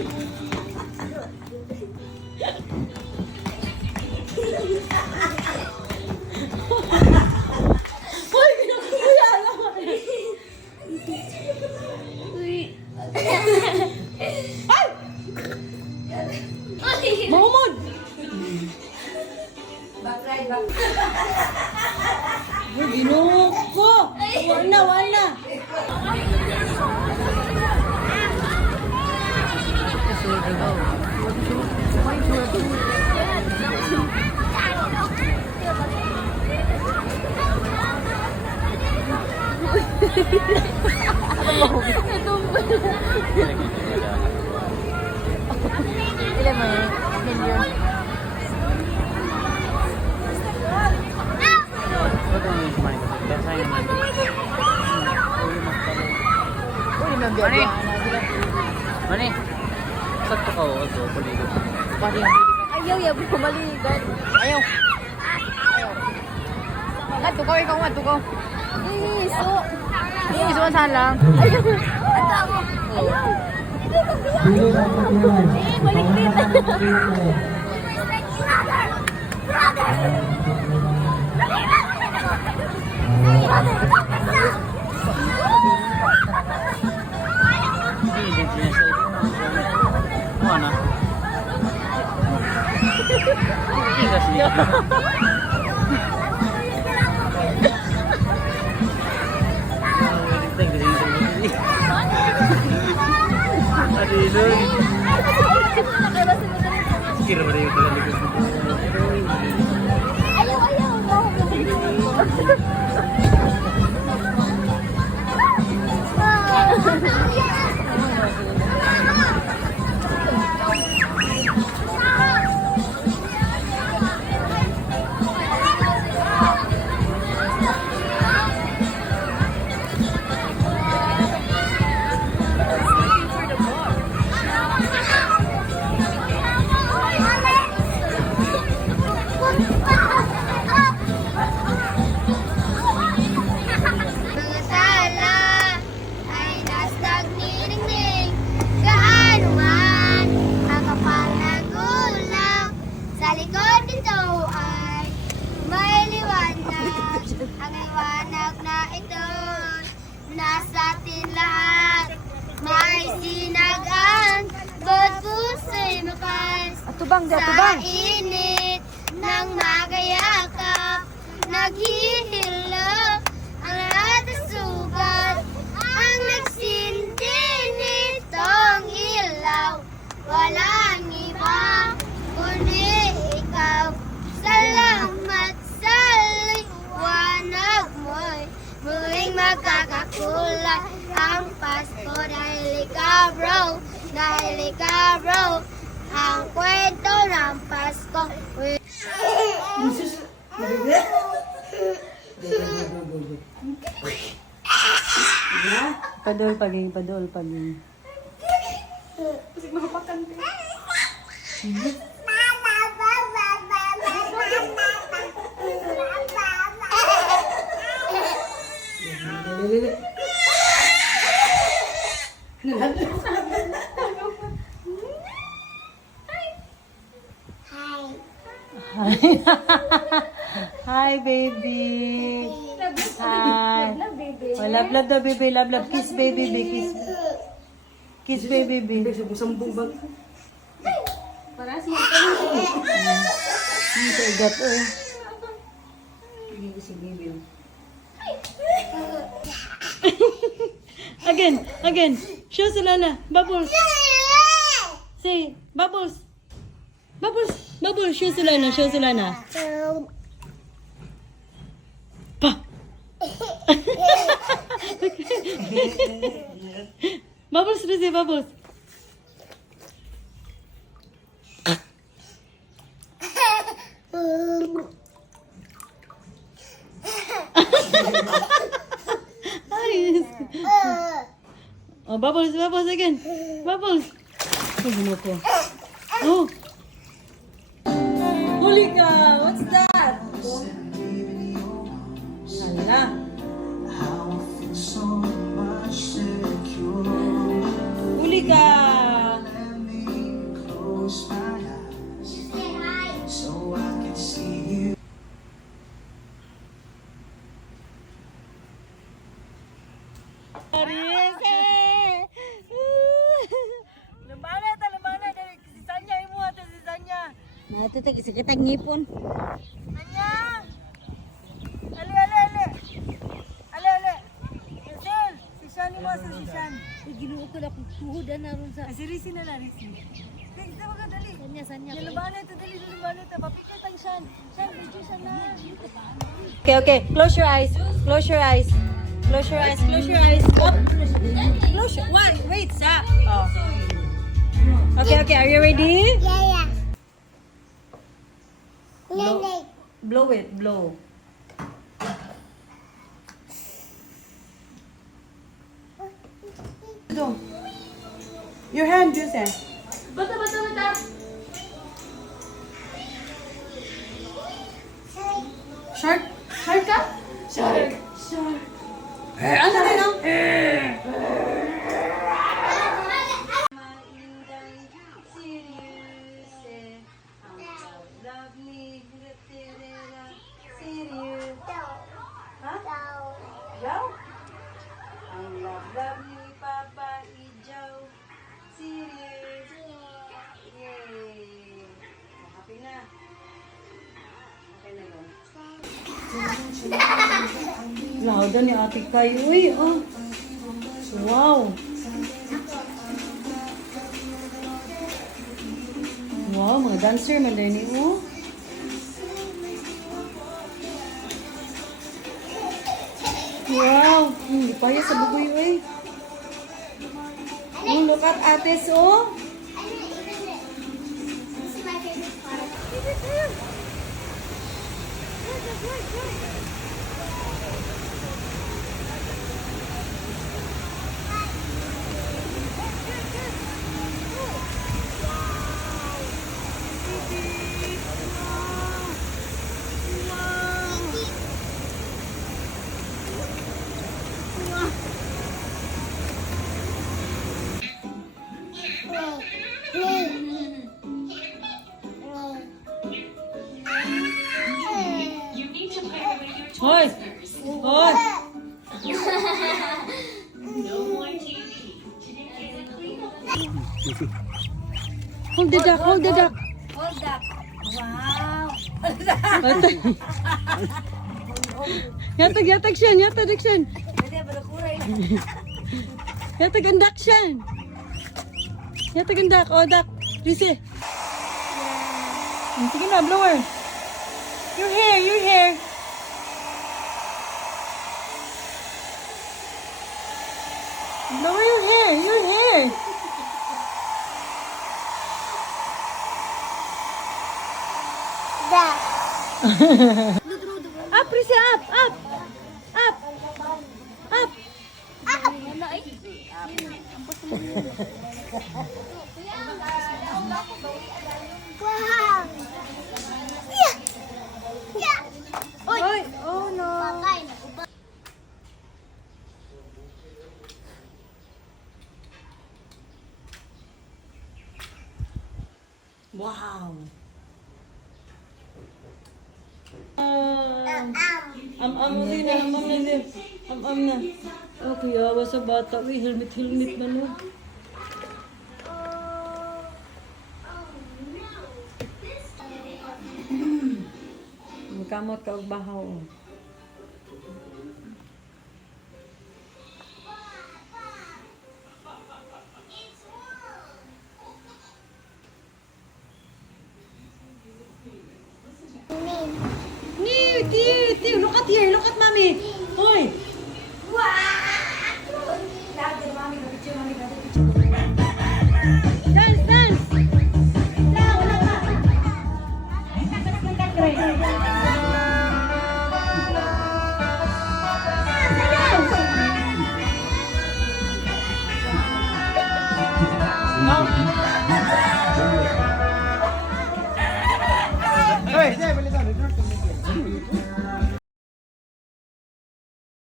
Hoy, kinakuya naman. Uy. Ay! Mahumod! Bakray, bak. Uy, ginuhok ko! Wala, wala! Ilan mo yun? Million. Uy, nabiyabiyan na. Mani, sakto ka o ito, kuligo. Ayaw, yabi ko maligan. Ayaw. Ayaw. Ngadto ko, ikaw ngadto ko. Iso. Iso ang salang. Ayaw. Ato ako. Ayaw. Balik din. Hindi, hindi siya sa ito. Ano na? Hindi kasi. Adilon. Kira ba rin yung talalikod mo? Ayaw, ayaw. Mga sala ay nasdag nining gaano man ang kapal na gulang sa likod nito ay may liwanag. Ang liwanag na ito nasa atin lahat, may sinagaan bawat puso'y makas sa init ng magayakap. Naghihilap ang lahat ng sugat, ang nagsindi nitong ilaw. Walang iba kundi ikaw. Salamat sa liwanag mo'y muling magkakakulay ang Pasko. Dahil ikaw bro, dahil ikaw bro, ang kwento ng Pasko. Padol paging, padol paging. Hi, baby. Hi. Oh, love, love the baby. Love, love. Kiss, baby, baby. Kiss. Kiss, baby, baby. Sambong ba? Hindi sa igat, eh. Again, again. Show si Lala. Bubbles. Say, bubbles. Bubbles. Bubbles. Show si Lala. Show si Lala. Pa. Bubbles, Rizzy, bubbles. Ayos. Oh, bubbles, bubbles again. Bubbles. Oh, ginoko. Oh. Huli ka. What's that? Hala. Huli ka. Ito isa kita ngipon. Anyang! Ali, ali, ali! Ali, ali! Giselle! Si Shani mo sa si Shani. Ginuo ko na kung tuhudan na ron sa... Si Risi na lang, Risi. Tignan mo ka, dali. Sanya. Lulubahan ito, dali, lulubahan ito. Papikit ang Shan. Shan, video siya na. Okay, okay. Close your eyes. Close your eyes. Close your eyes. Close your eyes. Up. Close your... Wait, stop. Oh. Okay, okay. Are you ready? Yeah. Blow, blow it, blow. Go. Your hand, Jose. Bata. Shark? Shark ka? Shark. Ano rin, no? Ijaw? Ang love ni Papa Ijaw. Serious. Yay. Happy na. Okay na yun. Lauda ni Ate Kai. Uy, oh. Wow. Wow, mga dancer man din oh. Wow, hindi pa yan sa bugoy eh. Oh, look at Ates oh. This is my favorite part. Hoy! Hoy! Hold the duck, hold the duck. Hold up. Wow. Yatag siya, yatag siya. Pwede ba na kuray? Yatag ang duck siya. Yatag ang duck, oh duck. Risi. Sige na, blower. Your hair, your hair. Blower your hair, your hair. Up, Risi, up, up. Up. Up. Wow! Yeah! Yeah! Oy, oh no. Pakain. Wow. Am mo din, am na din. Am na. Okay, awa sa bata. Uy, helmet na no. Kamot ka og bahaw. Oh. Look at here, look at mommy. Hoy. Dance, dance. No.